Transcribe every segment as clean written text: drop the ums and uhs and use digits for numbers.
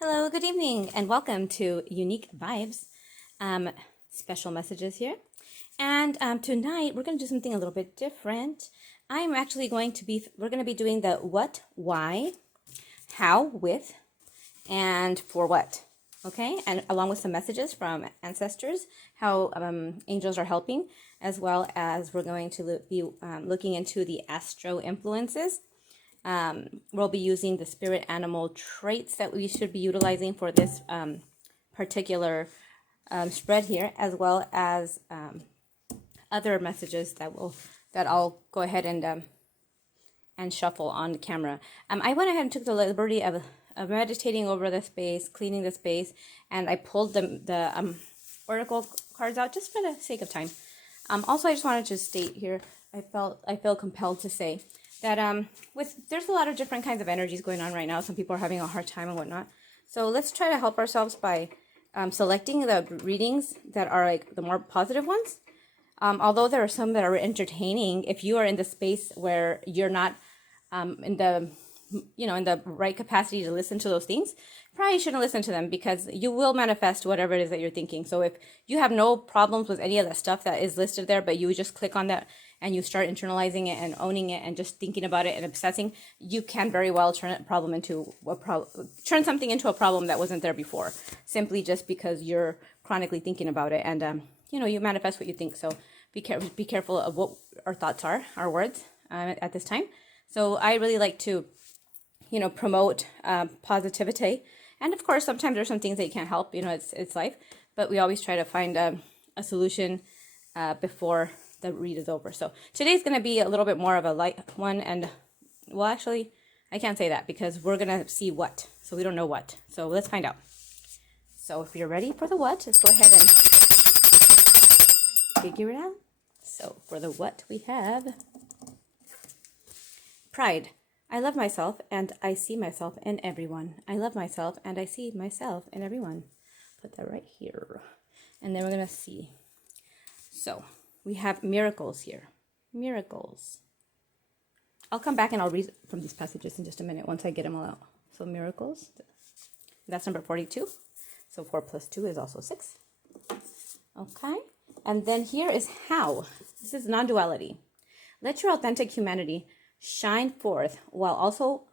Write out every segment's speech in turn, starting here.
Hello, good evening, and welcome to Unique Vibes. Special messages here. And tonight, we're going to do something a little bit different. We're going to be doing the what, why, how, with, and for what. Okay, and along with some messages from ancestors, how angels are helping, as well as we're going to be looking into the astro influences. We'll be using the spirit animal traits that we should be utilizing for this particular spread here, as well as other messages that I'll go ahead and shuffle on the camera. I went ahead and took the liberty of meditating over the space, cleaning the space, and I pulled the oracle cards out just for the sake of time. Also, I just wanted to state here, I feel compelled to say that there's a lot of different kinds of energies going on right now. Some people are having a hard time and whatnot. So let's try to help ourselves by selecting the readings that are like the more positive ones. Although there are some that are entertaining, if you are in the space where you're not in the right capacity to listen to those things, probably shouldn't listen to them, because you will manifest whatever it is that you're thinking. So if you have no problems with any of the stuff that is listed there, but you just click on that and you start internalizing it and owning it and just thinking about it and obsessing, you can very well turn something into a problem that wasn't there before, simply just because you're chronically thinking about it. And you manifest what you think. So be careful of what our thoughts are, our words at this time. So I really like to promote positivity. And of course, sometimes there's some things that you can't help, it's life, but we always try to find a solution before the read is over. So today's going to be a little bit more of a light one. And well, actually, I can't say that because we're going to see what. So we don't know what. So let's find out. So if you're ready for the what, let's go ahead and figure it out. So for the what, we have pride. I love myself and I see myself in everyone. I love myself and I see myself in everyone. Put that right here. And then we're going to see. So we have miracles here. Miracles. I'll come back and I'll read from these passages in just a minute once I get them all out. So miracles. That's number 42. So 4 plus 2 is also 6. Okay. And then here is how. This is non-duality. Let your authentic humanity shine forth while also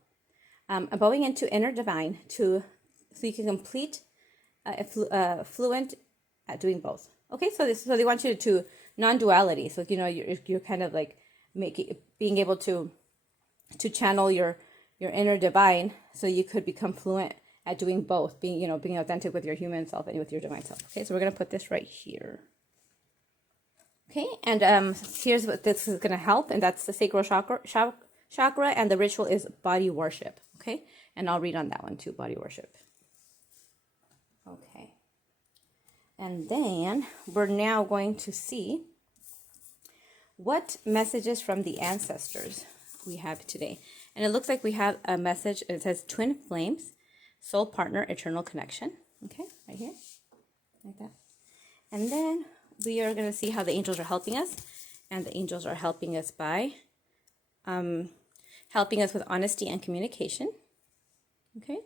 bowing into inner divine so you can complete fluent at doing both. Okay, so they want you to non-duality. So you're kind of like being able to channel your inner divine, so you could become fluent at doing both, being authentic with your human self and with your divine self. Okay, so we're gonna put this right here. Okay, and here's what this is going to help, and that's the sacral chakra, and the ritual is body worship. Okay, and I'll read on that one too, body worship. Okay, and then we're now going to see what messages from the ancestors we have today. And it looks like we have a message. It says twin flames, soul partner, eternal connection. Okay, right here, like that. And then we are going to see how the angels are helping us. And the angels are helping us by helping us with honesty and communication. Okay.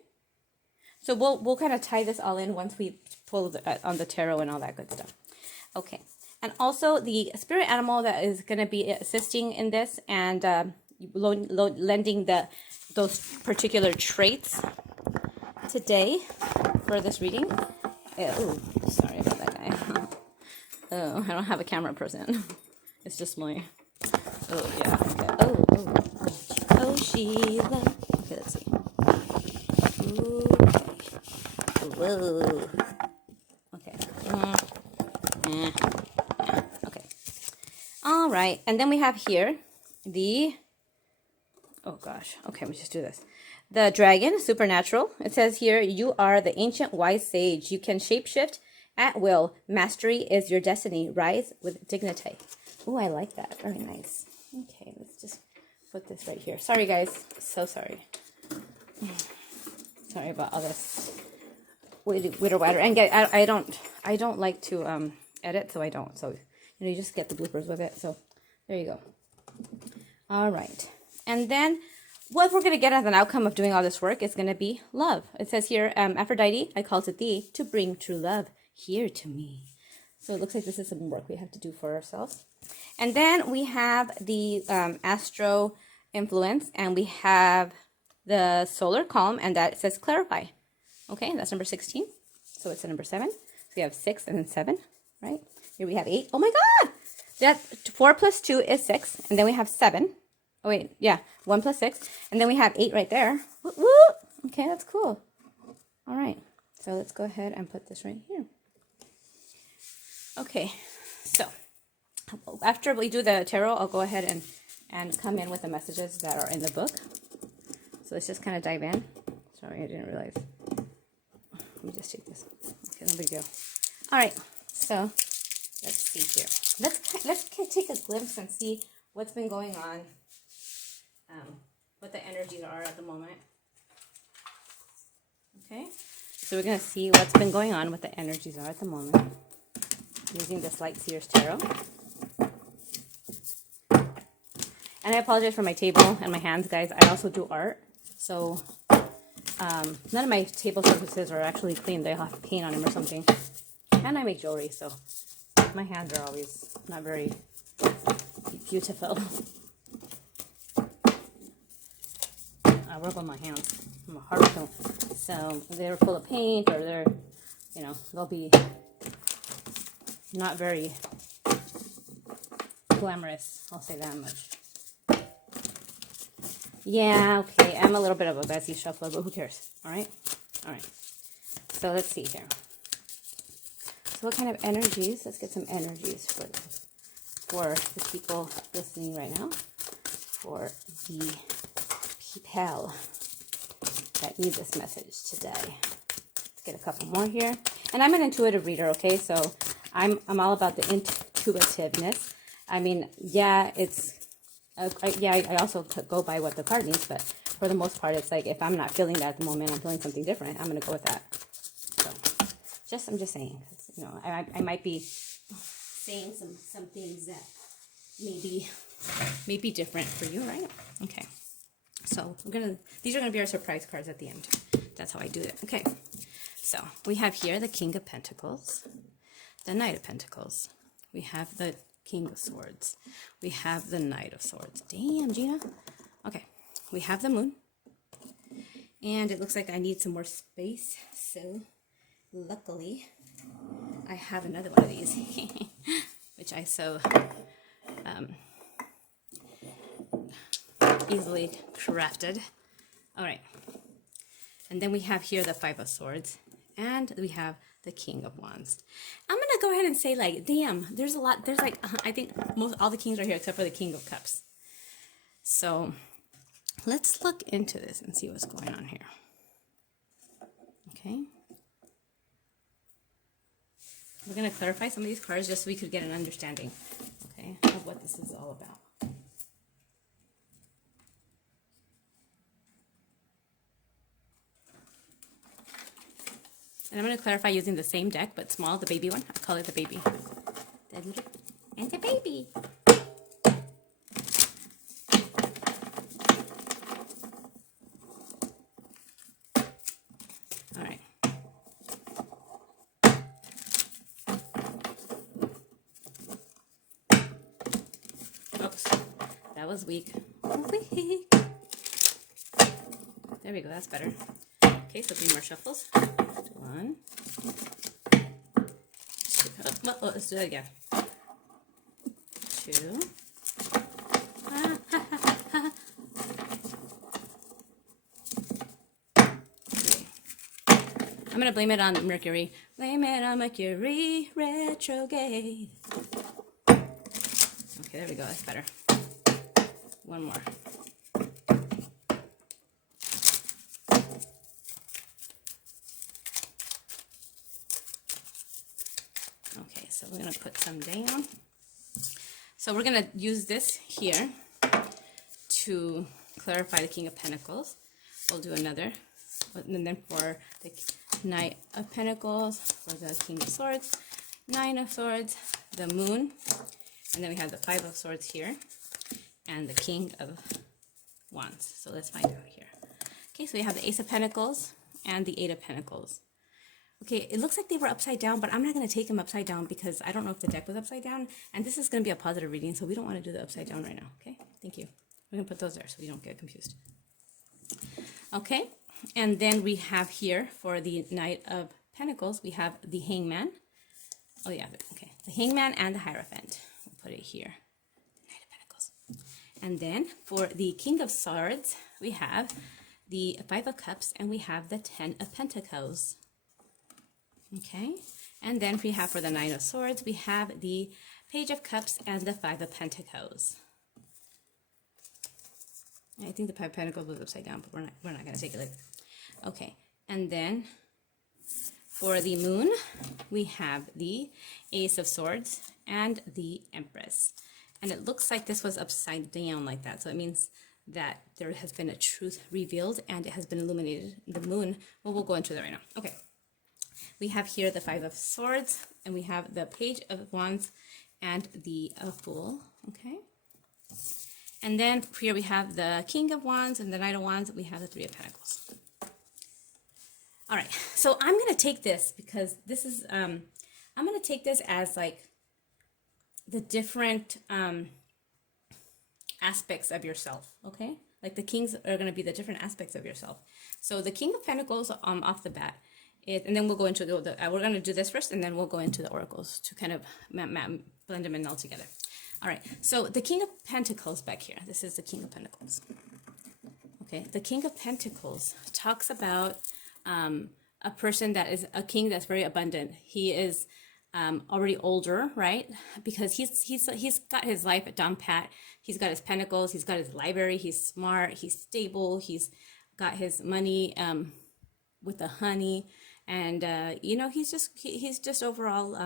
So we'll kind of tie this all in once we pull on the tarot and all that good stuff. Okay. And also the spirit animal that is going to be assisting in this and lending those particular traits today for this reading. Oh, sorry about that guy. Oh, I don't have a camera person. It's just my... Oh, yeah. Okay. Oh, Sheila. Okay, let's see. Okay. Whoa. Okay. Okay. All right. And then we have here the... Oh, gosh. Okay, let me just do this. The dragon, supernatural. It says here, you are the ancient wise sage. You can shapeshift at will. Mastery is your destiny. Rise with dignity. Oh, I like that. Very nice. Okay, let's just put this right here. Sorry, guys. So sorry. Sorry about all this witter water. And guys, I don't like to edit, so I don't. So you just get the bloopers with it. So there you go. All right. And then what we're going to get as an outcome of doing all this work is going to be love. It says here, Aphrodite, I call to thee to bring true love here to me. So it looks like this is some work we have to do for ourselves. And then we have the astro influence, and we have the solar calm, and that says clarify. Okay, that's number 16. So it's a number 7. So we have 6 and then 7, right? Here we have 8. Oh my God! That 4 plus 2 is 6, and then we have 7. Oh wait, yeah, 1 plus 6, and then we have 8 right there. Woo, woo. Okay, that's cool. All right, so let's go ahead and put this right here. Okay, so after we do the tarot, I'll go ahead and come in with the messages that are in the book. So let's just kind of dive in. Sorry, I didn't realize. Let me just take this. Okay, no big deal. All right, so let's see here. Let's take a glimpse and see what's been going on, what the energies are at the moment. Okay, so we're going to see what's been going on, what the energies are at the moment, using this Light Seers Tarot. And I apologize for my table and my hands, guys. I also do art, so none of my table surfaces are actually clean. They have paint on them or something. And I make jewelry, so my hands are always not very beautiful. I work on my hands. I'm a hard one. So they're full of paint, or they're, you know, they'll be not very glamorous. I'll say that much. Yeah, okay. I'm a little bit of a messy shuffler, but who cares? All right? All right. So let's see here. So what kind of energies? Let's get some energies for the people listening right now. For the people that need this message today. Let's get a couple more here. And I'm an intuitive reader, okay? So I'm all about the intuitiveness. I mean, yeah, it's... I also go by what the card means, but for the most part, it's like if I'm not feeling that at the moment, I'm feeling something different, I'm going to go with that. So, I'm just saying, you know, I might be saying some things that may be different for you, right? Okay. So these are gonna be our surprise cards at the end. That's how I do it. Okay. So we have here the King of Pentacles, the Knight of Pentacles. We have the King of Swords. We have the Knight of Swords. Damn, Gina. Okay. We have the Moon. And it looks like I need some more space. So luckily, I have another one of these, which I so easily crafted. All right. And then we have here the Five of Swords. And we have the King of Wands. I'm going to go ahead and say, like, damn, there's a lot. There's like, I think all the kings are here except for the King of Cups. So let's look into this and see what's going on here. Okay. We're going to clarify some of these cards just so we could get an understanding, okay, of what this is all about. And I'm going to clarify using the same deck, but small, the baby one. I call it the baby. And the baby. All right. Oops. That was weak. Weak. There we go. That's better. Okay, so 3 more shuffles. 1, 2. Oh, let's do it again. 2. 3. I'm gonna blame it on Mercury. Blame it on Mercury retrograde. Okay, there we go. That's better. 1 more. So we're going to put some down. So we're going to use this here to clarify the King of Pentacles. We'll do another. And then for the Knight of Pentacles, for the King of Swords, 9 of Swords, the Moon, and then we have the 5 of Swords here, and the King of Wands. So let's find out here. Okay, so we have the Ace of Pentacles and the Eight of Pentacles. Okay, it looks like they were upside down, but I'm not going to take them upside down because I don't know if the deck was upside down. And this is going to be a positive reading, so we don't want to do the upside down right now. Okay, thank you. We're going to put those there so we don't get confused. Okay, and then we have here for the Knight of Pentacles, we have the Hangman. Oh yeah, okay. The Hangman and the Hierophant. We'll put it here. Knight of Pentacles. And then for the King of Swords, we have the Five of Cups and we have the Ten of Pentacles. Okay, and then we have for the Nine of Swords, we have the Page of Cups and the Five of Pentacles. I think the Five of Pentacles was upside down, but we're not going to take it like that. Okay, and then for the Moon, we have the Ace of Swords and the Empress. And it looks like this was upside down like that, so it means that there has been a truth revealed and it has been illuminated. The Moon, well, we'll go into that right now. Okay. We have here the Five of Swords, and we have the Page of Wands and the Fool, okay? And then here we have the King of Wands and the Knight of Wands. We have the Three of Pentacles. All right, so I'm going to take this because this is, I'm going to take this as like the different aspects of yourself, okay? Like the kings are going to be the different aspects of yourself. So the King of Pentacles off the bat, and then we'll go into we're going to do this first, and then we'll go into the oracles to kind of blend them in all together. All right, so the King of Pentacles back here, this is the King of Pentacles. Okay, the King of Pentacles talks about a person that is a king that's very abundant. He is already older, right? Because he's got his life at down pat. He's got his pentacles. He's got his library. He's smart. He's stable. He's got his money with the honey. And, you know, he's just overall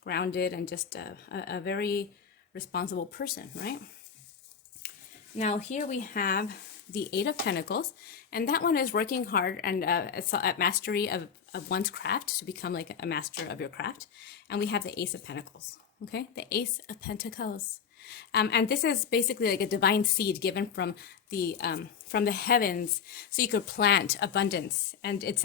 grounded and just a very responsible person, right? Now, here we have the Eight of Pentacles, and that one is working hard and at mastery of one's craft to become like a master of your craft. And we have the Ace of Pentacles, okay? The Ace of Pentacles. And this is basically like a divine seed given from the heavens, so you could plant abundance, and it's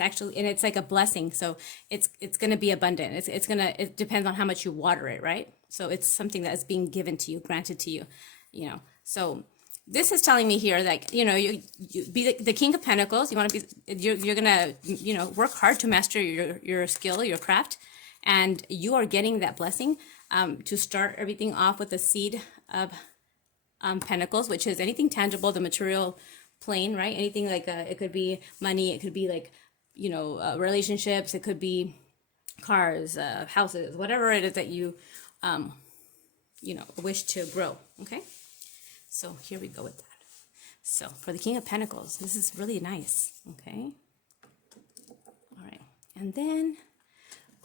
like a blessing. So it's going to be abundant. It depends on how much you water it, right? So it's something that is being given to you, granted to you, you know. So this is telling me here, like, you know, you be the King of Pentacles. You want to be, you're gonna, you know, work hard to master your skill, your craft, and you are getting that blessing. To start everything off with the seed of Pentacles, which is anything tangible, the material plane, right? Anything like it could be money, it could be like, you know, relationships, it could be cars, houses, whatever it is that you, you know, wish to grow. Okay, so here we go with that. So for the King of Pentacles, this is really nice. Okay, all right, and then.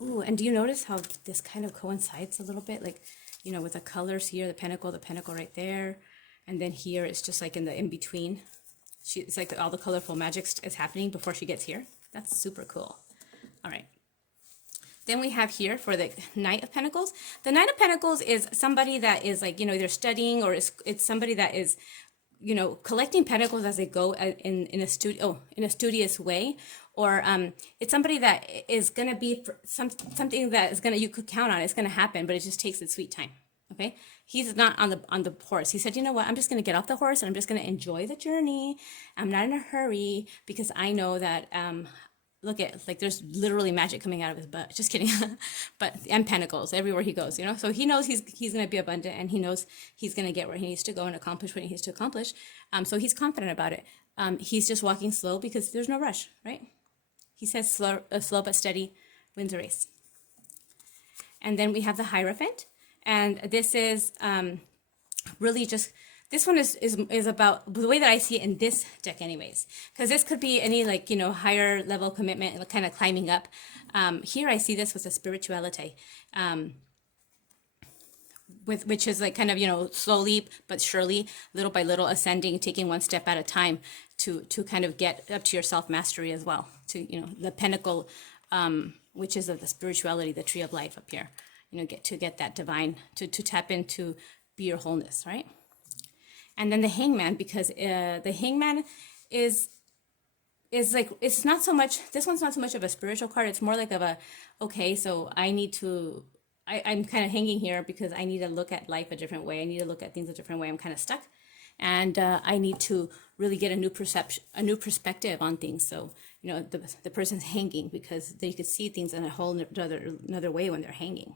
Ooh, and do you notice how this kind of coincides a little bit? Like, you know, with the colors here, the pentacle right there. And then here, it's just like in between. It's like all the colorful magic is happening before she gets here. That's super cool. All right. Then we have here for the Knight of Pentacles. The Knight of Pentacles is somebody that is like, you know, either studying or it's somebody that is, you know, collecting pentacles as they go in a studious way, or it's somebody that is going to be something that is going to, you could count on. It's going to happen, but it just takes its sweet time. Okay, he's not on the horse. He said, you know what, I'm just going to get off the horse and I'm just going to enjoy the journey. I'm not in a hurry because I know that look at, like, there's literally magic coming out of his butt. Just kidding. But, and pentacles everywhere he goes, you know? So he knows he's going to be abundant, and he knows he's going to get where he needs to go and accomplish what he needs to accomplish. So he's confident about it. He's just walking slow because there's no rush, right? He says slow but steady wins a race. And then we have the Hierophant. And this is really just, this one is about the way that I see it in this deck anyways, because this could be any, like, you know, higher level commitment, kind of climbing up. Here I see this with a spirituality, which is like kind of, you know, slowly but surely, little by little ascending, taking one step at a time to kind of get up to your self-mastery as well, to, you know, the pinnacle, which is of the spirituality, the tree of life up here, you know, get that divine, to tap into, be your wholeness, right? And then the Hangman, because the Hangman is like, it's not so much, this one's not so much of a spiritual card. It's more like of a, okay, so I need to, I'm kind of hanging here because I need to look at life a different way. I need to look at things a different way. I'm kind of stuck, and I need to really get a new perception, a new perspective on things. So, you know, the person's hanging because they could see things in a whole another way when they're hanging,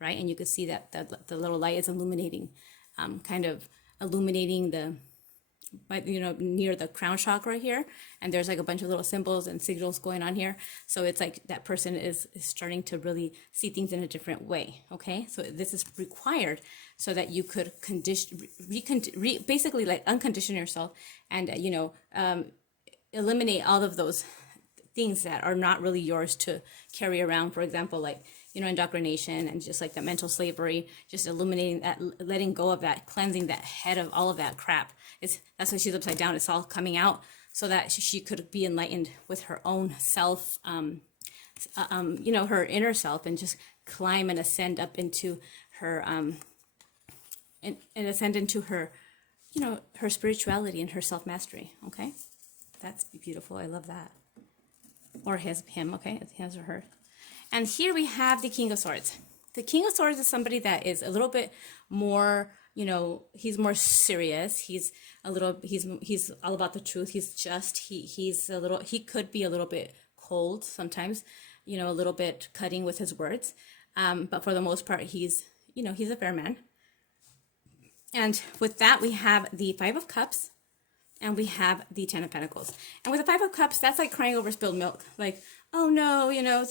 right? And you could see that the little light is illuminating, kind of illuminating the, you know, near the crown chakra here, and there's like a bunch of little symbols and signals going on here. So it's like that person is starting to really see things in a different way. Okay, so this is required so that you could basically like uncondition yourself, and you know, eliminate all of those things that are not really yours to carry around. For example, like, you know, indoctrination and just like the mental slavery, just illuminating that, letting go of that, cleansing that head of all of that crap. That's why she's upside down. It's all coming out so that she could be enlightened with her own self, you know, her inner self, and just climb and ascend up into her, and ascend into her, you know, her spirituality and her self-mastery. Okay, that's beautiful. I love that. Or him, okay, it's his or her. And here we have the King of Swords. The King of Swords is somebody that is a little bit more, you know, he's more serious. He's all about the truth. He's just, he's a little, he could be a little bit cold sometimes, you know, a little bit cutting with his words. But for the most part, he's, you know, he's a fair man. And with that, we have the Five of Cups, and we have the Ten of Pentacles. And with the Five of Cups, that's like crying over spilled milk. Like, oh no, you know,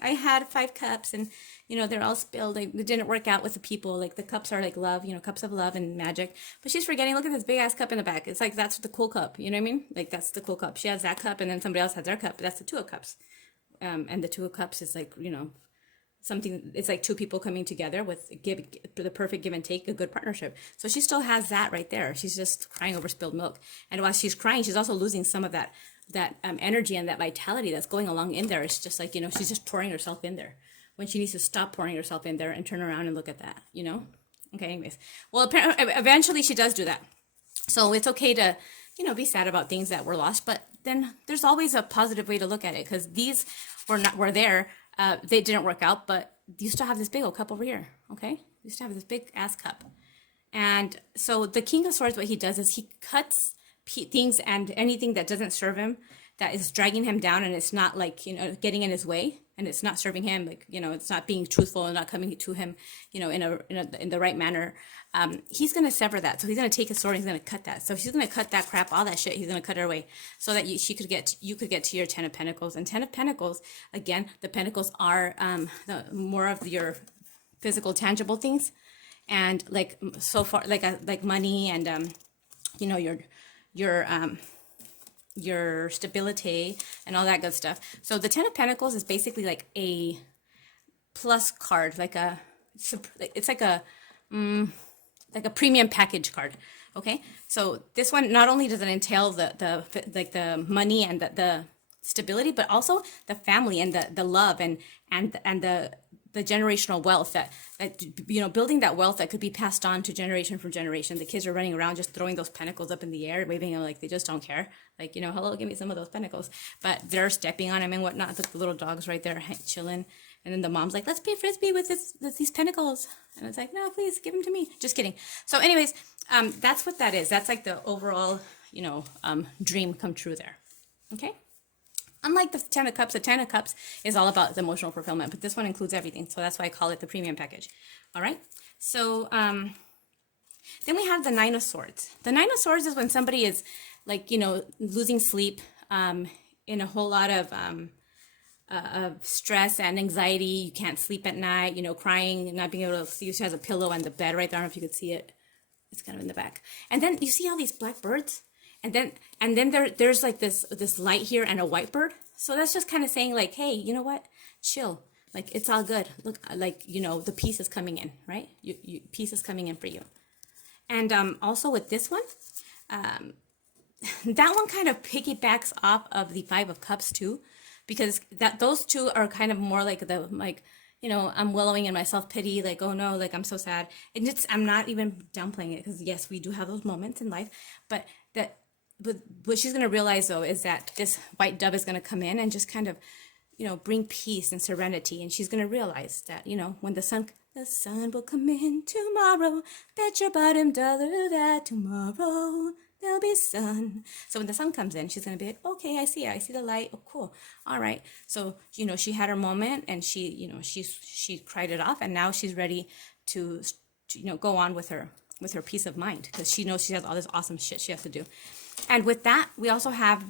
I had 5 cups, and, you know, they're all spilled. It didn't work out with the people. Like, the cups are like love, you know, cups of love and magic. But she's forgetting, look at this big ass cup in the back. It's like, that's the cool cup. You know what I mean? Like, that's the cool cup. She has that cup, and then somebody else has their cup. But that's the Two of Cups. And the Two of Cups is like, you know, something, it's like 2 people coming together with the perfect give and take, a good partnership. So she still has that right there. She's just crying over spilled milk. And while she's crying, she's also losing some of that energy and that vitality that's going along in there. It's just like, you know, she's just pouring herself in there when she needs to stop pouring herself in there and turn around and look at that, you know? Okay, anyways. Well, apparently, eventually she does do that. So it's okay to, you know, be sad about things that were lost, but then there's always a positive way to look at it, because these were there. They didn't work out, but you still have this big old cup over here, okay? You still have this big ass cup. And so the King of Swords, what he does is he cuts things and anything that doesn't serve him, that is dragging him down, and it's not like, you know, getting in his way, and it's not serving him, like, you know, it's not being truthful and not coming to him, you know, in the right manner. He's going to sever that. So he's going to take his sword and he's going to cut that. So he's going to cut that crap, all that shit, he's going to cut it away so that you could get to your Ten of Pentacles. And Ten of Pentacles, again, the Pentacles are the more of your physical, tangible things, and like, so far, like money, and you know, your stability and all that good stuff. So the Ten of Pentacles is basically like a plus card, it's like a premium package card. Okay, so this one not only does it entail the money and the stability, but also the family and the love and the generational wealth that, you know, building that wealth that could be passed on to generation from generation. The kids are running around just throwing those pentacles up in the air, waving them like they just don't care. Like, you know, hello, give me some of those pentacles. But they're stepping on them and whatnot. The little dogs right there chilling. And then the mom's like, let's play frisbee with these pentacles. And it's like, no, please give them to me. Just kidding. So anyways, that's what that is. That's like the overall, you know, dream come true there. Okay. Unlike the Ten of Cups is all about the emotional fulfillment, but this one includes everything. So that's why I call it the premium package. All right. So then we have the Nine of Swords. The Nine of Swords is when somebody is like, you know, losing sleep, in a whole lot of stress and anxiety. You can't sleep at night, you know, crying, not being able to see. She has a pillow on the bed right there. I don't know if you could see it. It's kind of in the back. And then you see all these black birds. And then there's like this light here and a white bird. So that's just kind of saying like, hey, you know what? Chill. Like, it's all good. Look, like, you know, the peace is coming in, right? Peace is coming in for you. And also with this one, that one kind of piggybacks off of the Five of Cups too, because those two are kind of more like you know, I'm wallowing in my self-pity, like, oh no, like I'm so sad. And I'm not even downplaying it, because yes, we do have those moments in life, but what she's going to realize though is that this white dove is going to come in and just kind of, you know, bring peace and serenity. And she's going to realize that, you know, when the sun will come in tomorrow, bet your bottom dollar that tomorrow there'll be sun. So when the sun comes in, she's going to be like, okay, I see it. I see the light. Oh, cool. All right. So, you know, she had her moment, and she, you know, she cried it off, and now she's ready to, you know, go on with her peace of mind, because she knows she has all this awesome shit she has to do. And with that, we also have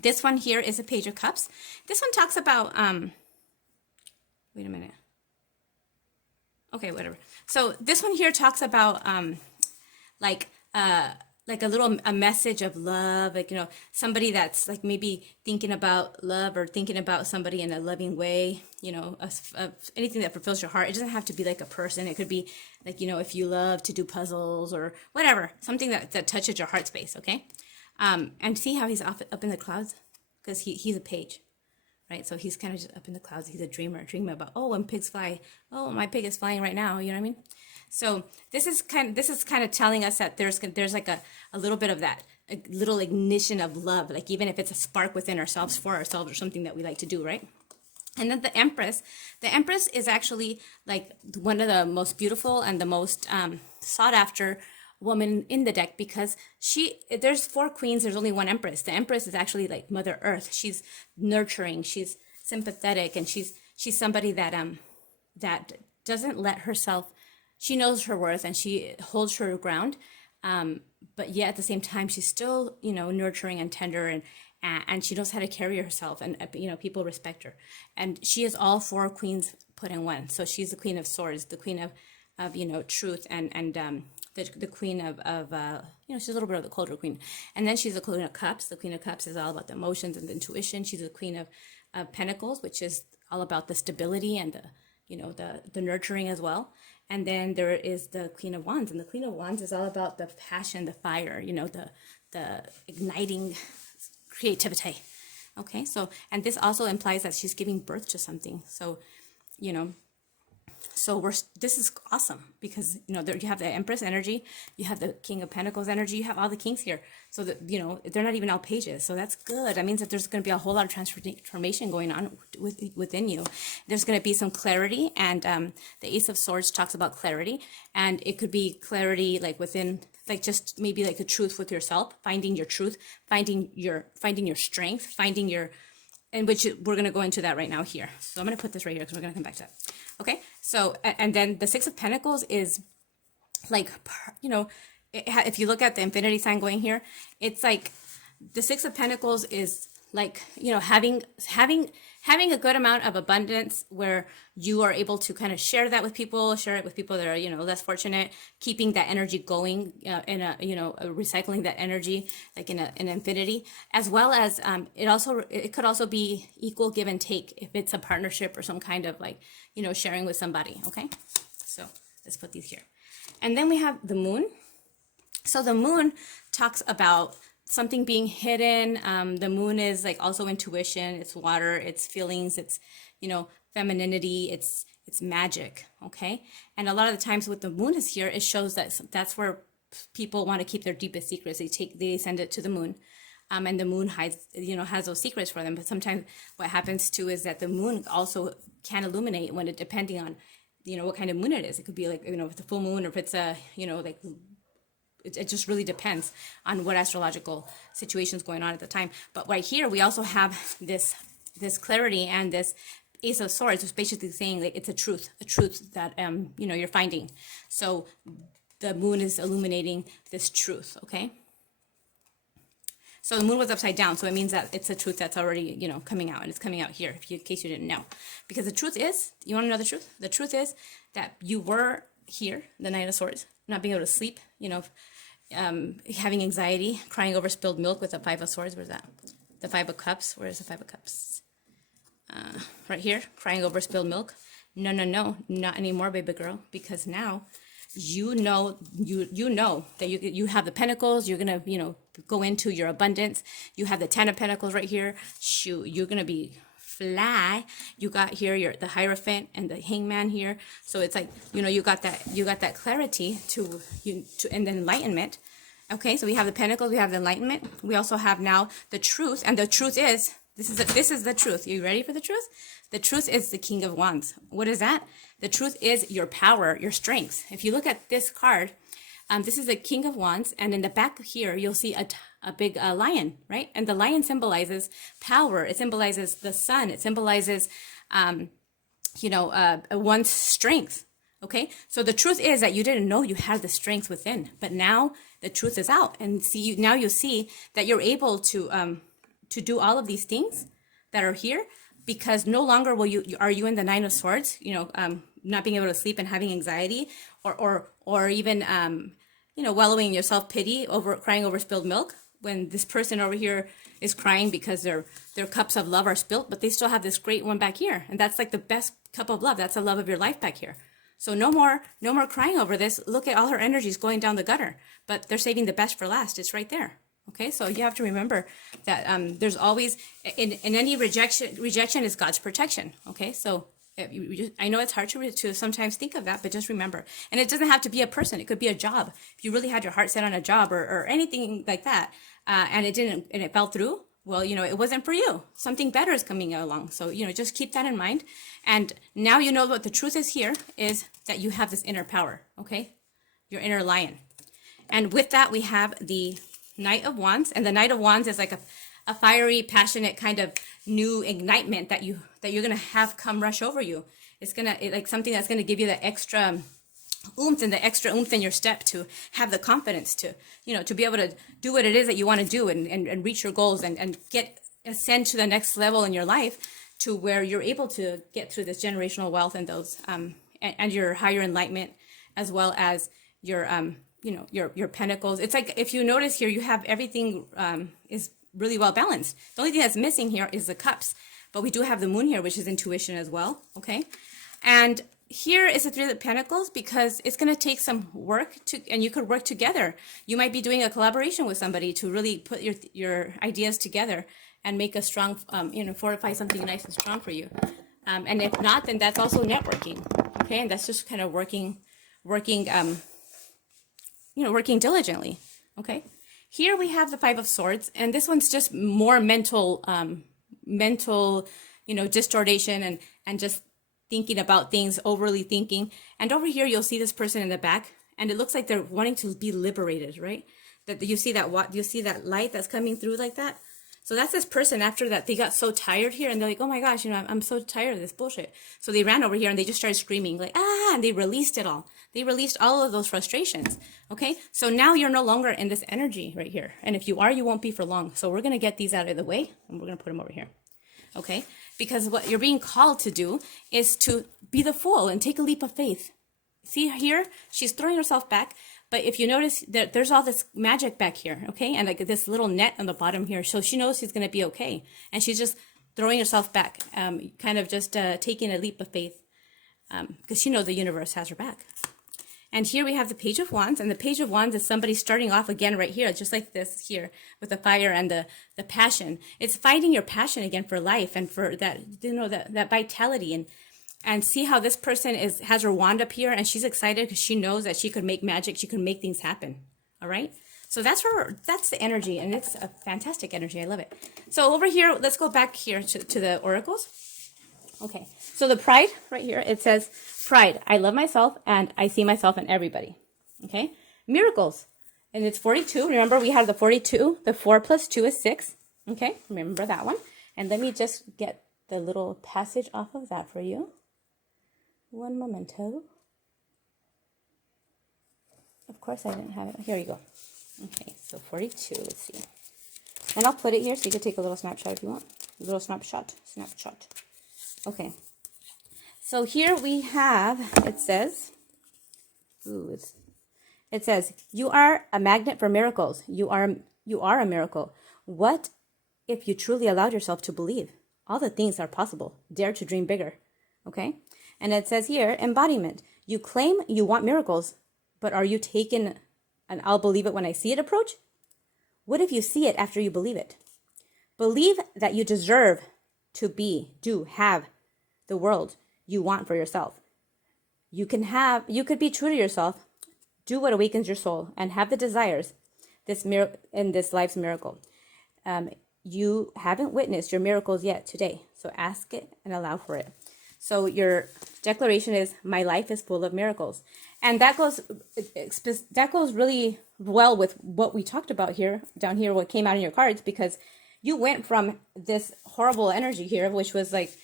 this one here is a Page of Cups. This one talks about, wait a minute. Okay, whatever. So this one here talks about, like a message of love, like, you know, somebody that's like maybe thinking about love, or thinking about somebody in a loving way, you know, anything that fulfills your heart. It doesn't have to be like a person. It could be like, you know, if you love to do puzzles or whatever, something that touches your heart space. Okay. And see how he's up in the clouds, because he's a page, right? So he's kind of just up in the clouds. He's a dreamer, dreaming about, oh, when pigs fly, oh, my pig is flying right now. You know what I mean? So this is kind of telling us that there's like a little bit of that, a little ignition of love, like even if it's a spark within ourselves, for ourselves, or something that we like to do, right? And then the Empress is actually like one of the most beautiful and the most sought after woman in the deck, because there's 4 queens, there's only 1 Empress. The Empress is actually like Mother Earth. She's nurturing, she's sympathetic, and she's somebody that doesn't let herself, she knows her worth and she holds her ground, but yet at the same time she's still, you know, nurturing and tender, and she knows how to carry herself, and you know, people respect her. And she is all 4 queens put in one. So she's the Queen of Swords, the Queen of you know, truth, and the Queen of you know, she's a little bit of the colder queen. And then she's the Queen of Cups. The Queen of Cups is all about the emotions and the intuition. She's the Queen of Pentacles, which is all about the stability and the, you know, the nurturing as well. And then there is the Queen of Wands, and the Queen of Wands is all about the passion, the fire, you know, the igniting creativity. Okay, so, and this also implies that she's giving birth to something. So, you know, so this is awesome, because, you know, there you have the Empress energy, you have the King of Pentacles energy, you have all the kings here. So that, you know, they're not even all pages. So that's good. That means that there's going to be a whole lot of transformation going on within you. There's going to be some clarity, and the Ace of Swords talks about clarity, and it could be clarity like within, like just maybe like the truth with yourself, finding your truth, finding your strength, finding your, and which we're going to go into that right now here. So I'm going to put this right here, because we're going to come back to that. Okay, so, and then the 6 of Pentacles is like, you know, if you look at the infinity sign going here, it's like the 6 of Pentacles is like, you know, having a good amount of abundance, where you are able to kind of share that with people, share it with people that are, you know, less fortunate, keeping that energy going, in a, you know, recycling that energy, like in an infinity, as well as, it could also be equal give and take if it's a partnership or some kind of like, you know, sharing with somebody. Okay. So let's put these here. And then we have the Moon. So the Moon talks about something being hidden. The Moon is like also intuition, it's water, it's feelings, it's, you know, femininity, it's magic. Okay. And a lot of the times with the Moon is here, it shows that that's where people want to keep their deepest secrets. They send it to the Moon. And the Moon hides, you know, has those secrets for them. But sometimes what happens too is that the Moon also can illuminate when it, depending on, you know, what kind of moon it is. It could be like, you know, if it's a full moon, or if it's a, you know, like, it just really depends on what astrological situation's going on at the time. But right here, we also have this clarity, and this Ace of Swords is basically saying like it's a truth that, you know, you're finding. So the Moon is illuminating this truth. Okay. So the Moon was upside down, so it means that it's a truth that's already, you know, coming out, and it's coming out here, in case you didn't know. Because the truth is, you want to know the truth? The truth is that you were here, the Knight of Swords, not being able to sleep, you know, having anxiety, crying over spilled milk with the 5 of Swords. Where's that? The 5 of Cups. Where's the 5 of Cups? Right here, crying over spilled milk. No, not anymore, baby girl, because now you know that you have the Pentacles. You're gonna, you know, go into your abundance. You have the 10 of Pentacles right here. Shoot, you're gonna be fly. You got here the Hierophant and the Hangman here. So it's like, you know, you got that clarity to and the enlightenment. Okay, so we have the Pentacles, we have the enlightenment. We also have now the truth, and the truth is, this is the truth. Are you ready for the truth? The truth is the King of Wands. What is that? The truth is your power, your strength. If you look at this card, this is the King of Wands, and in the back here, you'll see a big lion, right? And the lion symbolizes power. It symbolizes the sun. It symbolizes, one's strength. Okay, so the truth is that you didn't know you had the strength within, but now the truth is out, and now you see that you're able to do all of these things that are here, because no longer are you in the Nine of Swords, not being able to sleep and having anxiety, or even wallowing in your self-pity over crying over spilled milk, when this person over here is crying because their cups of love are spilled, but they still have this great one back here, and that's like the best cup of love. That's the love of your life back here. So no more crying over this. Look at all her energies going down the gutter, but they're saving the best for last. It's right there. Okay, so you have to remember that there's always, in any rejection is God's protection. Okay, so I know it's hard to sometimes think of that, but just remember. And it doesn't have to be a person. It could be a job. If you really had your heart set on a job or anything like that, and it fell through, well, it wasn't for you. Something better is coming along. So, just keep that in mind. And now you know what the truth is here is that you have this inner power, okay? Your inner lion. And with that, we have the Knight of Wands. And the Knight of Wands is like a fiery, passionate kind of new ignitement that you're going to have come rush over you. It's like something that's going to give you the extra oomph and the extra oomph in your step to have the confidence to be able to do what it is that you want to do and reach your goals and ascend to the next level in your life, to where you're able to get through this generational wealth and those and your higher enlightenment, as well as your your pentacles. It's like, if you notice here, you have everything is really well balanced. The only thing that's missing here is the cups, but we do have the moon here, which is intuition as well. Okay, and here is the Three of Pentacles, because it's going to take some work and you could work together. You might be doing a collaboration with somebody to really put your ideas together and make a strong, fortify something nice and strong for you. And if not, then that's also networking. Okay, and that's just kind of working diligently. Okay, here we have the Five of Swords, and this one's just more mental, distortion and just thinking about things, overly thinking. And over here, you'll see this person in the back, and it looks like they're wanting to be liberated, right? That you see that light that's coming through like that. So that's this person, after that, they got so tired here, and they're like, oh my gosh, I'm so tired of this bullshit. So they ran over here and they just started screaming like, and they released it all. They released all of those frustrations. Okay, so now you're no longer in this energy right here. And if you are, you won't be for long. So we're going to get these out of the way, and we're going to put them over here. Okay, because what you're being called to do is to be the fool and take a leap of faith. See here, she's throwing herself back. But if you notice, there's all this magic back here, okay? And like this little net on the bottom here. So she knows she's going to be okay. And she's just throwing herself back, kind of just taking a leap of faith, because she knows the universe has her back. And here we have the Page of Wands. And the Page of Wands is somebody starting off again right here, just like this here, with the fire and the passion. It's fighting your passion again for life and for that, that vitality. And see how this person has her wand up here, and she's excited because she knows that she could make magic. She could make things happen. All right. So that's the energy, and it's a fantastic energy. I love it. So over here, let's go back here to the oracles. Okay. So the pride right here, it says, pride. I love myself and I see myself in everybody. Okay. Miracles. And it's 42. Remember, we had the 42. The 4 plus 2 is 6. Okay. Remember that one. And let me just get the little passage off of that for you. One momento. Of course, I didn't have it. Here you go. Okay, so 42. Let's see. And I'll put it here so you can take a little snapshot if you want. A little snapshot. Okay. So here we have, it says, you are a magnet for miracles. You are a miracle. What if you truly allowed yourself to believe? All the things are possible. Dare to dream bigger. Okay? And it says here, embodiment. You claim you want miracles, but are you taking an I'll believe it when I see it approach? What if you see it after you believe it? Believe that you deserve to have the world you want for yourself. You could be true to yourself, do what awakens your soul, and have the desires in this life's miracle. You haven't witnessed your miracles yet today, so ask it and allow for it. So your declaration is, my life is full of miracles. And that goes really well with what we talked about down here, what came out in your cards, because you went from this horrible energy here, which was like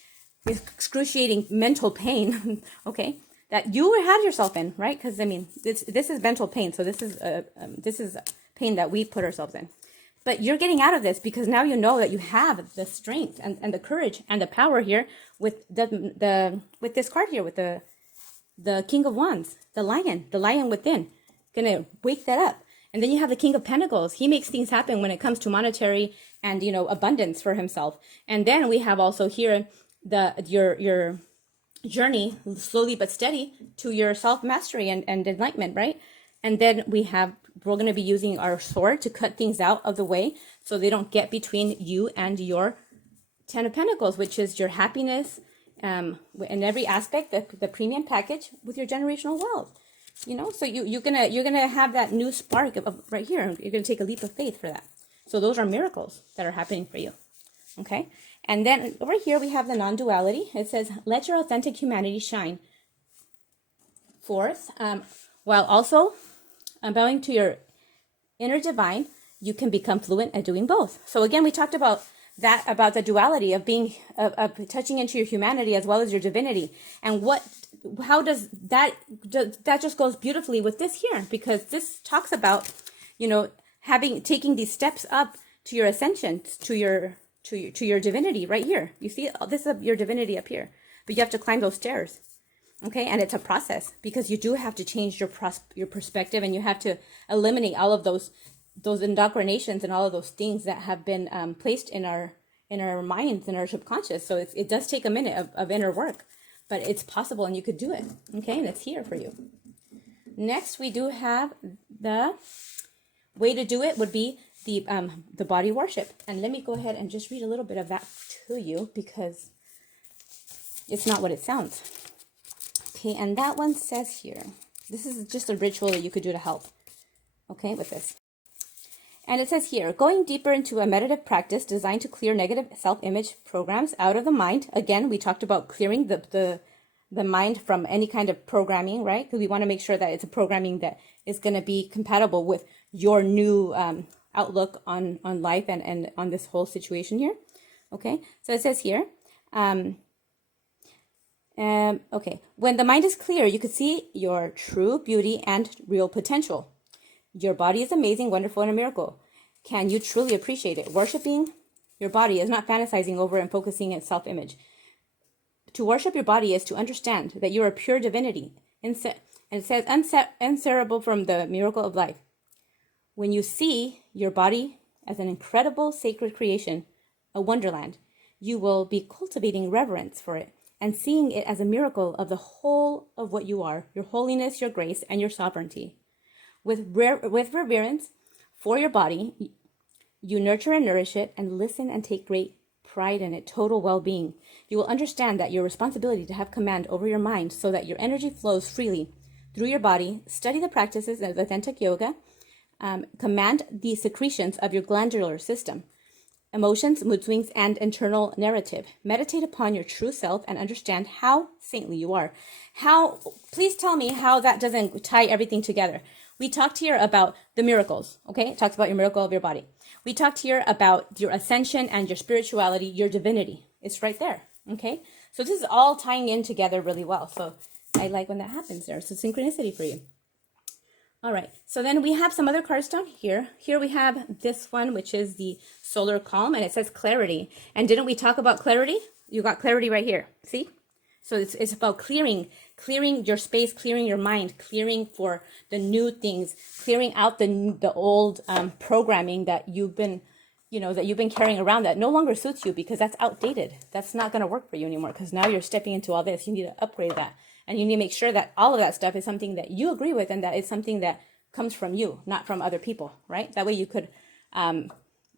excruciating mental pain, okay, that you had yourself in, right? Because I mean, this is mental pain, so this is pain that we put ourselves in. But you're getting out of this because now you know that you have the strength and the courage and the power here with with this card here, with the King of Wands, the lion within, gonna wake that up. And then you have the King of Pentacles. He makes things happen when it comes to monetary and, you know, abundance for himself. And then we have also here your journey, slowly but steady, to your self-mastery and enlightenment, right? And then we're going to be using our sword to cut things out of the way so they don't get between you and your Ten of Pentacles, which is your happiness in every aspect, the premium package with your generational wealth. You know, so you're gonna have that new spark of right here. You're gonna take a leap of faith for that. So those are miracles that are happening for you. Okay, and then over here we have the non-duality. It says, "Let your authentic humanity shine forth, while also bowing to your inner divine. You can become fluent at doing both." So again, we talked about that, about the duality of being of touching into your humanity as well as your divinity, and how does that just goes beautifully with this here, because this talks about, you know, taking these steps up to your ascension, to your divinity right here. You see, this is your divinity up here, but you have to climb those stairs. Okay, and it's a process, because you do have to change your perspective, and you have to eliminate all of those indoctrinations and all of those things that have been placed in our minds, in our subconscious. So it does take a minute of inner work, but it's possible, and you could do it. Okay, and it's here for you. Next, we do have the way to do it would be the body worship, and let me go ahead and just read a little bit of that to you, because it's not what it sounds. Okay, and that one says here, this is just a ritual that you could do to help, okay, with this. And it says here, going deeper into a meditative practice designed to clear negative self-image programs out of the mind. Again, we talked about clearing the mind from any kind of programming, right? Because we want to make sure that it's a programming that is going to be compatible with your new outlook on life and on this whole situation here. Okay, so it says here, okay, when the mind is clear, you can see your true beauty and real potential. Your body is amazing, wonderful, and a miracle. Can you truly appreciate it? Worshipping your body is not fantasizing over and focusing on self-image. To worship your body is to understand that you are pure divinity. And it says, inseparable from the miracle of life. When you see your body as an incredible sacred creation, a wonderland, you will be cultivating reverence for it and seeing it as a miracle of the whole of what you are, your holiness, your grace, and your sovereignty. With reverence for your body, you nurture and nourish it, and listen and take great pride in it, total well-being. You will understand that your responsibility to have command over your mind so that your energy flows freely through your body. Study the practices of authentic yoga. Command the secretions of your glandular system, emotions, mood swings, and internal narrative. Meditate upon your true self and understand how saintly you are. Please tell me how that doesn't tie everything together. We talked here about the miracles, okay? It talks about your miracle of your body. We talked here about your ascension and your spirituality, your divinity. It's right there, okay? So this is all tying in together really well. So I like when that happens there. So synchronicity for you. All right, so then we have some other cards down here. Here we have this one, which is the solar calm, and it says clarity. And didn't we talk about clarity? You got clarity right here, see? So it's about clearing your space, clearing your mind, clearing for the new things, clearing out the old programming that you've been carrying around that no longer suits you, because that's outdated. That's not going to work for you anymore, because now you're stepping into all this. You need to upgrade that, and you need to make sure that all of that stuff is something that you agree with, and that it's something that comes from you, not from other people, right? That way you could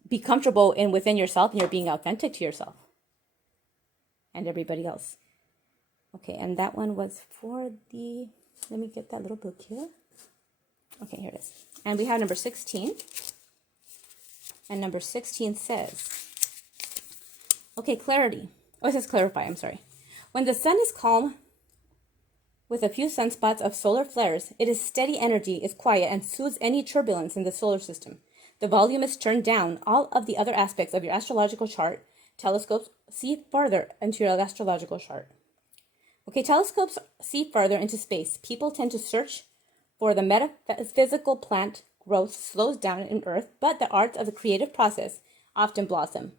be comfortable within yourself, and you're being authentic to yourself. and everybody else. Okay, and that one was for the, let me get that little book here. Okay, here it is. And we have number 16. And number 16 says, okay, clarity. Oh, it says clarify, I'm sorry. When the sun is calm with a few sunspots of solar flares, it is steady energy, is quiet, and soothes any turbulence in the solar system. The volume is turned down. All of the other aspects of your astrological chart, telescopes see farther into your astrological chart. Okay, telescopes see farther into space. People tend to search for the metaphysical plant growth slows down in Earth, but the arts of the creative process often blossom.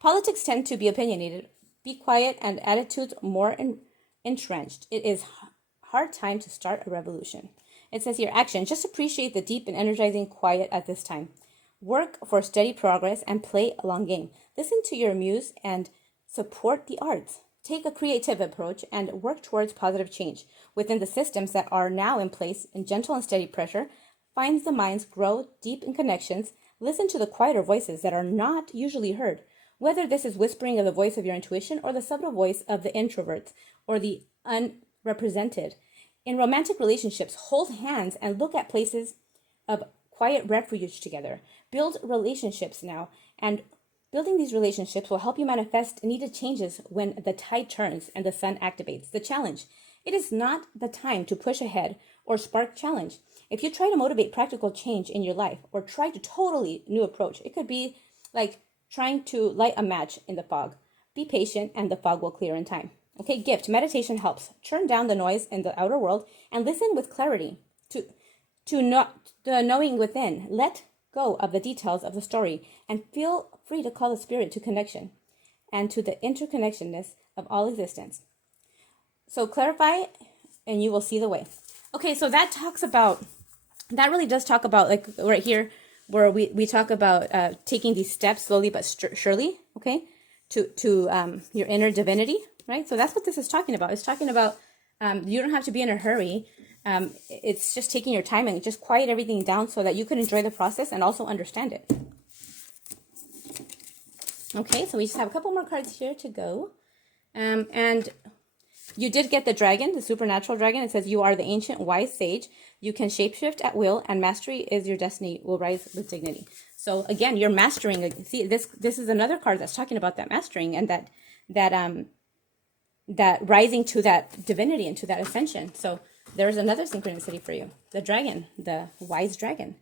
Politics tend to be opinionated, be quiet, and attitudes more entrenched. It is hard time to start a revolution. It says here, action. Just appreciate the deep and energizing quiet at this time. Work for steady progress and play a long game. Listen to your muse and support the arts. Take a creative approach and work towards positive change within the systems that are now in place. In gentle and steady pressure finds the minds grow deep in connections. Listen to the quieter voices that are not usually heard, whether this is whispering of the voice of your intuition or the subtle voice of the introverts or the unrepresented. In romantic relationships, hold hands and look at places of quiet refuge together. Build relationships now, and building these relationships will help you manifest needed changes when the tide turns and the sun activates. The challenge. It is not the time to push ahead or spark challenge. If you try to motivate practical change in your life or try to totally new approach, it could be like trying to light a match in the fog. Be patient and the fog will clear in time. Okay, gift. Meditation helps. Turn down the noise in the outer world and listen with clarity to the knowing within. Let go of the details of the story and feel free to call the spirit to connection and to the interconnectedness of all existence. So clarify and you will see the way. Okay, so that really does talk about, like right here where we talk about taking these steps slowly but surely, okay, to your inner divinity, right? So that's what this is talking about. It's talking about you don't have to be in a hurry. It's just taking your time and just quiet everything down so that you can enjoy the process and also understand it. Okay, so we just have a couple more cards here to go. And you did get the dragon, the supernatural dragon. It says, you are the ancient wise sage. You can shapeshift at will, and mastery is your destiny, will rise with dignity. So again, you're mastering. See, this is another card that's talking about that mastering and that rising to that divinity and to that ascension. So there's another synchronicity for you. The dragon, the wise dragon.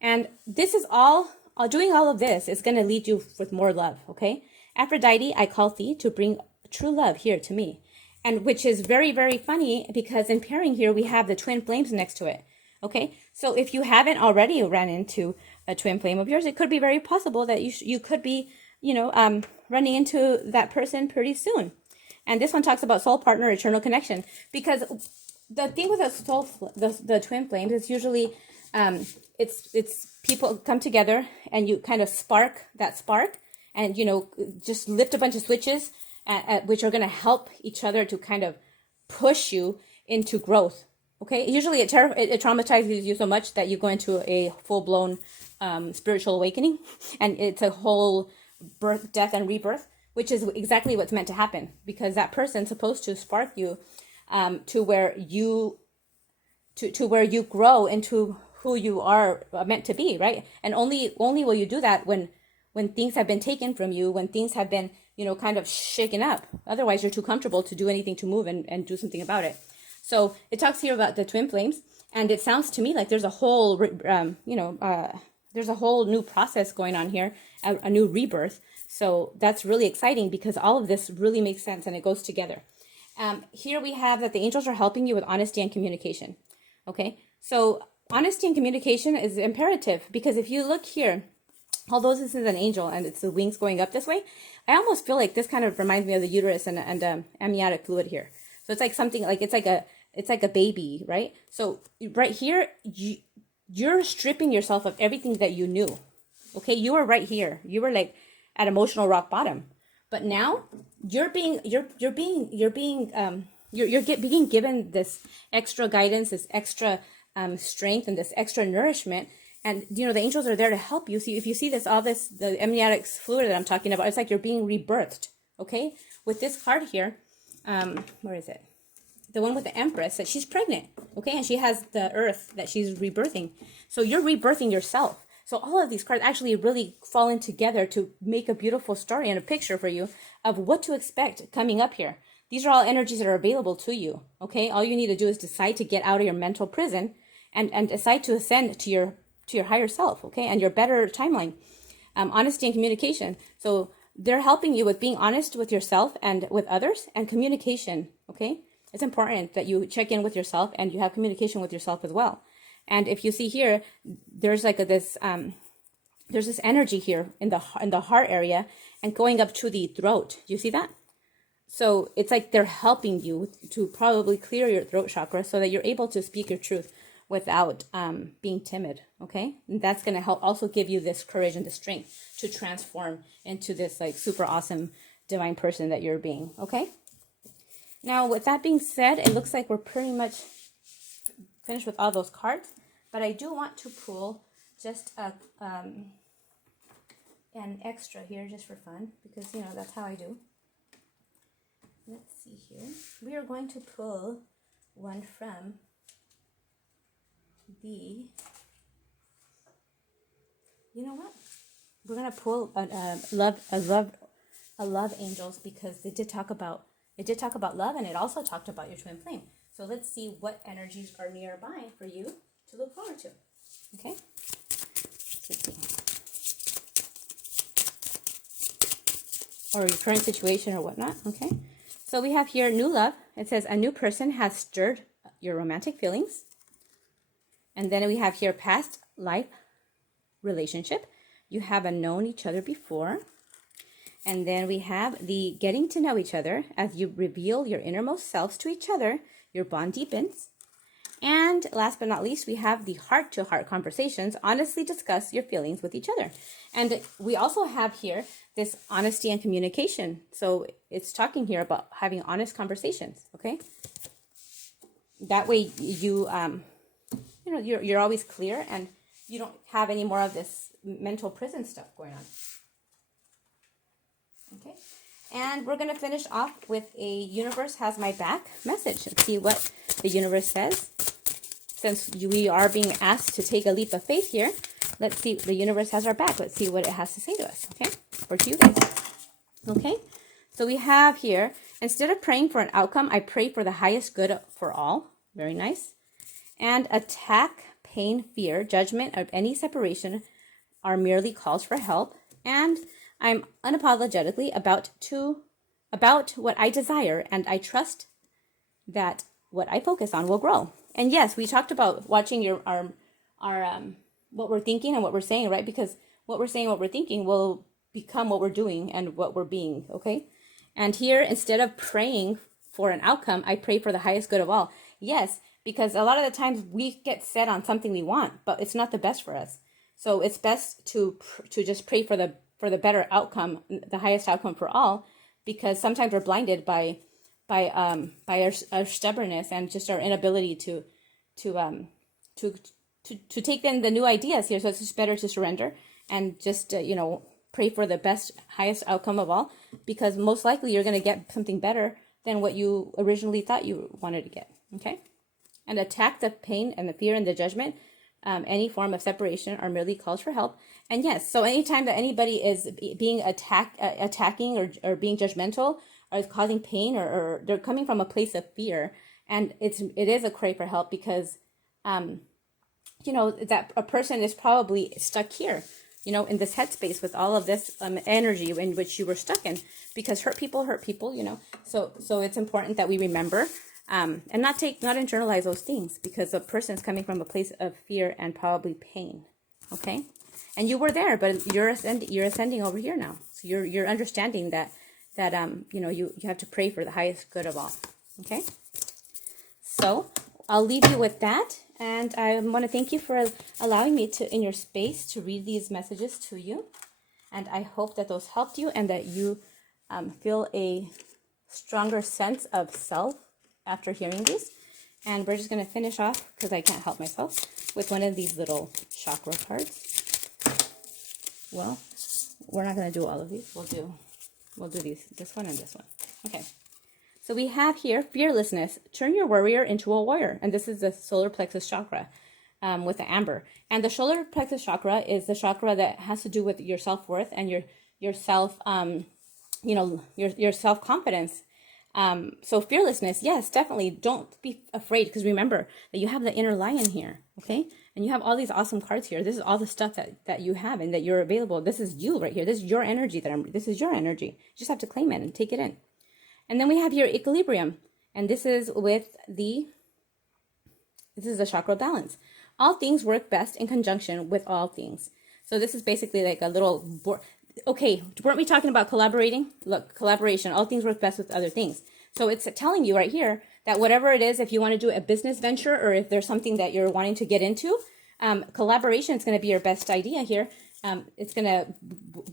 And this is all, doing all of this is going to lead you with more love, okay? Aphrodite, I call thee to bring true love here to me. And which is very, very funny because in pairing here, we have the twin flames next to it, okay? So if you haven't already ran into a twin flame of yours, it could be very possible that you could be, running into that person pretty soon. And this one talks about soul partner, eternal connection, because the thing with the twin flames is usually it's people come together and you kind of spark and just lift a bunch of switches which are going to help each other to kind of push you into growth. Okay, usually it traumatizes you so much that you go into a full-blown spiritual awakening, and it's a whole birth, death, and rebirth, which is exactly what's meant to happen, because that person's supposed to spark you to where you grow into who you are meant to be, right? And only will you do that when things have been taken from you, when things have been kind of shaken up. Otherwise, you're too comfortable to do anything to move and do something about it. So it talks here about the twin flames, and it sounds to me like there's a whole there's a whole new process going on here, a new rebirth. So that's really exciting because all of this really makes sense and it goes together. Here we have that the angels are helping you with honesty and communication. Okay, so honesty and communication is imperative, because if you look here, although this is an angel and it's the wings going up this way, I almost feel like this kind of reminds me of the uterus and amniotic fluid here. So it's like something like it's like a baby, right? So right here, you're stripping yourself of everything that you knew. Okay, you were right here. You were like at emotional rock bottom, but now you're being given this extra guidance, this extra strength, and this extra nourishment. And the angels are there to help you. See, if you see the amniotic fluid that I'm talking about, it's like you're being rebirthed. Okay, with this card here, where is it? The one with the Empress, that she's pregnant, okay? And she has the earth that she's rebirthing. So you're rebirthing yourself. So all of these cards actually really fall in together to make a beautiful story and a picture for you of what to expect coming up here. These are all energies that are available to you, okay? All you need to do is decide to get out of your mental prison and decide to ascend to your higher self, okay? And your better timeline. Honesty and communication. So they're helping you with being honest with yourself and with others, and communication, okay? It's important that you check in with yourself and you have communication with yourself as well. And if you see here, there's like there's this energy here in the heart area and going up to the throat. You see that? So it's like they're helping you to probably clear your throat chakra so that you're able to speak your truth without being timid, okay? And that's going to help also give you this courage and the strength to transform into this like super awesome divine person that you're being, okay? Now, with that being said, it looks like we're pretty much finished with all those cards, but I do want to pull just an extra here just for fun, because, you know, that's how I do. Let's see here. We are going to pull one from the, you know what? We're going to pull a love angels, because they did talk about love, and it also talked about your twin flame. So let's see what energies are nearby for you to look forward to. Okay? Or your current situation or whatnot. Okay? So we have here new love. It says a new person has stirred your romantic feelings. And then we have here past life relationship. You haven't known each other before. And then we have the getting to know each other. As you reveal your innermost selves to each other, your bond deepens. And last but not least, we have the heart-to-heart conversations. Honestly discuss your feelings with each other. And we also have here this honesty and communication. So it's talking here about having honest conversations, okay? That way you, you know, you're always clear and you don't have any more of this mental prison stuff going on. Okay, and we're going to finish off with a universe has my back message and see what the universe says. Since we are being asked to take a leap of faith here, let's see, the universe has our back. Let's see what it has to say to us, okay, for you guys. Okay, so we have here, instead of praying for an outcome, I pray for the highest good for all. Very nice. And attack, pain, fear, judgment of any separation are merely calls for help. And I'm unapologetically about what I desire, and I trust that what I focus on will grow. And yes, we talked about watching our what we're thinking and what we're saying, right? Because what we're saying, what we're thinking will become what we're doing and what we're being, okay? And here, instead of praying for an outcome, I pray for the highest good of all. Yes, because a lot of the times we get set on something we want, but it's not the best for us. So it's best to just pray for the better outcome, the highest outcome for all, because sometimes we're blinded by our stubbornness and just our inability to take in the new ideas here. So it's just better to surrender and just you know, pray for the best, highest outcome of all, because most likely you're going to get something better than what you originally thought you wanted to get. Okay, and attack the pain and the fear and the judgment. Any form of separation are merely calls for help. And yes, so anytime that anybody is being attacking or being judgmental or is causing pain or they're coming from a place of fear, and it is a cry for help, because you know, that a person is probably stuck here, you know, in this headspace with all of this energy in which you were stuck in, because hurt people, you know. So it's important that we remember and not internalize those things, because a person's coming from a place of fear and probably pain. Okay, and you were there, but you're ascending over here now. So you're understanding that you know, you have to pray for the highest good of all. Okay, so I'll leave you with that, and I want to thank you for allowing me to in your space to read these messages to you, and I hope that those helped you and that you feel a stronger sense of self after hearing these. And we're just going to finish off, because I can't help myself, with one of these little chakra cards. Well, we're not going to do all of these. We'll do these, this one and this one. Okay. So we have here fearlessness. Turn your warrior into a warrior. And this is the solar plexus chakra with the amber. And the solar plexus chakra is the chakra that has to do with your self-worth and your self, your self-confidence. So fearlessness, yes, definitely. Don't be afraid, because remember that you have the inner lion here, okay? And you have all these awesome cards here. This is all the stuff that you have and that you're available. This is you right here. This is your energy this is your energy. You just have to claim it and take it in. And then we have your equilibrium. And this is with this is the chakra balance. All things work best in conjunction with all things. So this is basically like a little okay, weren't we talking about collaborating? Look, collaboration, all things work best with other things. So it's telling you right here that whatever it is, if you want to do a business venture or if there's something that you're wanting to get into, collaboration is going to be your best idea here. It's going to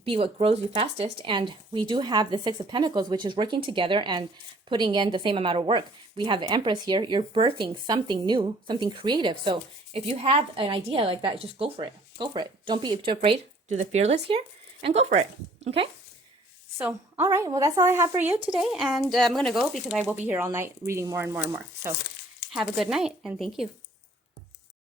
be what grows you fastest. And we do have the Six of Pentacles, which is working together and putting in the same amount of work. We have the Empress here. You're birthing something new, something creative. So if you have an idea like that, just go for it. Go for it. Don't be too afraid. Do the fearless here and go for it. Okay? So, all right. Well, that's all I have for you today. And I'm going to go because I will be here all night reading more and more and more. So have a good night and thank you.